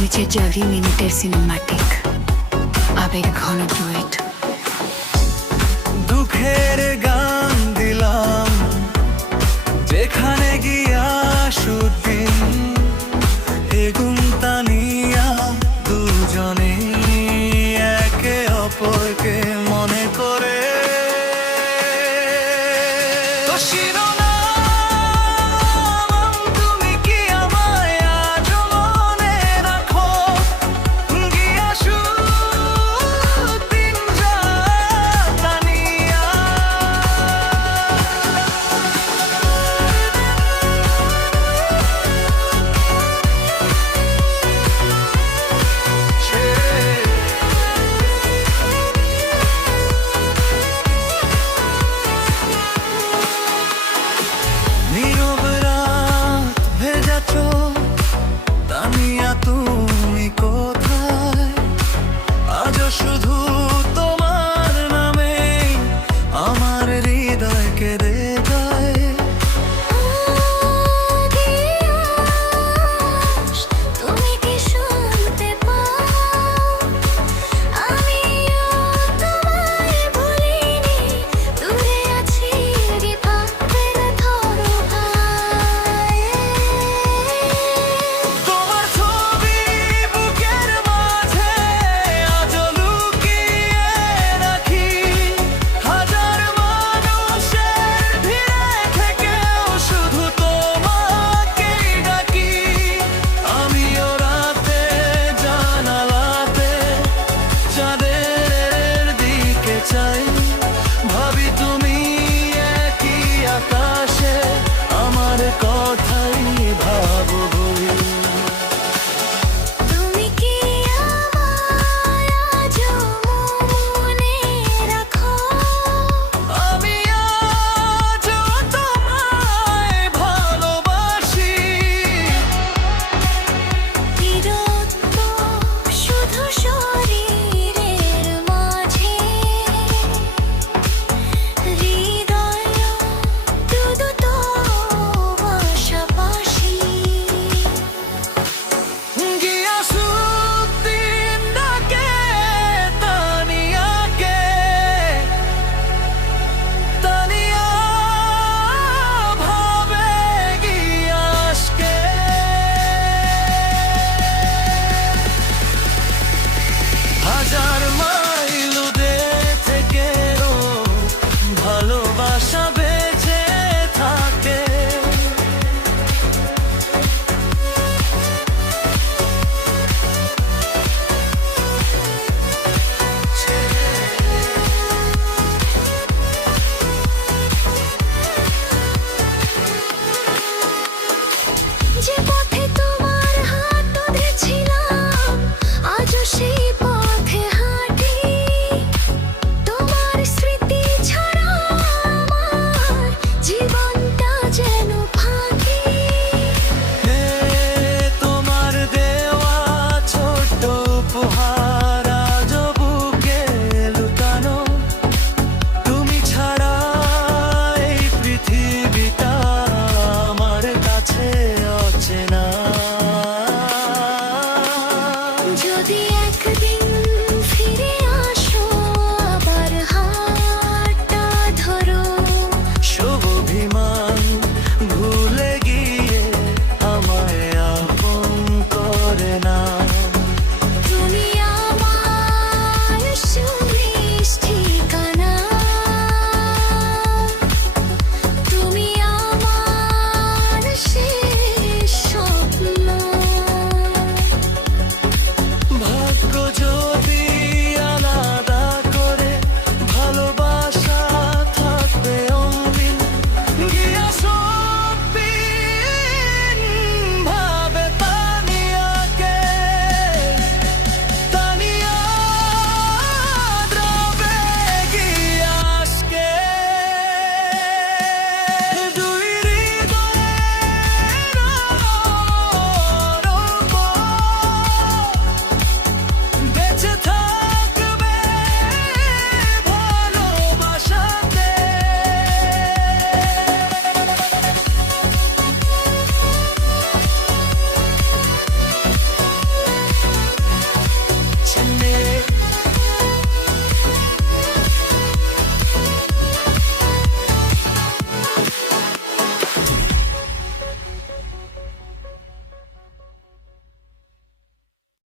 নিচে যাবি মিনিটের সিনেমাটিক আবেগ ঘন ডুয়েট। দুঃখের গান দিলাম যেখানে গিয়া সুদিন এগুন তানিয়া দুজনে একে অপরকে মনে করে তো তুমি কোথায় আজ শুধু তোমার নামে আমার হৃদয় কেঁদে যায়। তুমি কি শুনতে পাও আমিও তোমায় ভুলিনি দূরে আছি বিপদের ধরো ভাই। ভাবি তুমি একই আকাশে আমার কথাই ভাবো বলি। তুমি কি আমায় আজও মনে রাখো আমি আজও তোমায় ভালোবাসি। বিরক্ত শুধু শরীরের মাঝে হৃদয় শুধু তোমার পাশাপাশি। গিয়াসুদ্দিন ডাকে তানিয়াকে, তানিয়া ভাবে গিয়াসকে। হাজার মাইল দূরে থেকেও ভালোবাসা বেঁচে থাকে। যে পথে তোমার হাত ধরেছিলাম আজও সেই পথে হাঁটি। তোমার স্মৃতি ছাড়া আমার জীবনটা যেন ফাঁকি। তোমার দেওয়া ছোট্ট উপহার আজও বুকে লুকানো। তুমি ছাড়া এই পৃথিবীটা আমার কাছে অচেনা। যদি